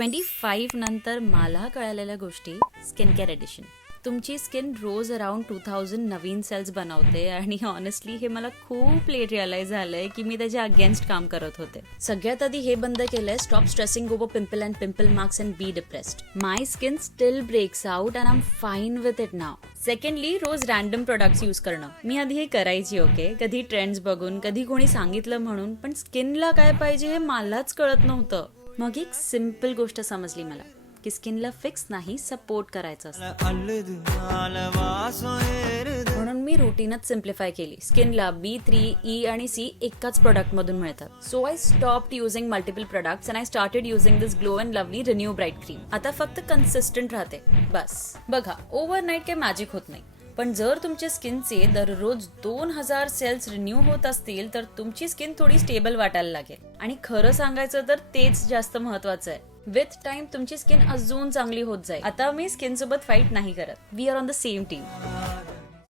25 नंतर मला कळालेल्या गोष्टी स्किन केअर एडिशन. तुमची स्किन रोज अराउंड 2000 नवीन सेल्स बनवते आणि ऑनेस्टली हे मला खूप लेट रिअलाइज झालंय की मी त्याच्या अगेन्स्ट काम करत होते. सगळ्यात आधी हे बंद केलंय, stop stressing over pimple and pimple marks and be depressed. My skin still breaks out and I am fine with it now. Secondly, रोज रॅन्डम प्रोडक्ट्स यूज करणं. मी आधी हे करायची, ओके, कधी ट्रेंड्स बघून, कधी कोणी सांगितलं म्हणून, पण स्किनला काय पाहिजे हे मलाच कळत नव्हतं. मग एक सिम्पल गोष्ट समजली मला की स्किनला फिक्स नाही, सपोर्ट करायचं असतं. म्हणून मी रुटीनच सिम्प्लिफाय केली. स्किनला B3, E आणि C एकाच प्रोडक्ट मधून मिळतात. So I stopped using multiple products and I started using this glow and lovely renew bright cream. आता फक्त कन्सिस्टंट राहते बस. बघा, ओव्हरनाईट काही मॅजिक होत नाही, पण जर तुमच्या स्किनचे दररोज 2000 सेल्स रिन्यू होत असतील तर तुमची स्किन थोडी स्टेबल वाटायला लागेल. आणि खरं सांगायचं तर तेच जास्त महत्वाचं आहे. विथ टाइम तुमची स्किन अजून चांगली होत जाईल. आता मी स्किन सोबत फाईट नाही करत. We are on the same team.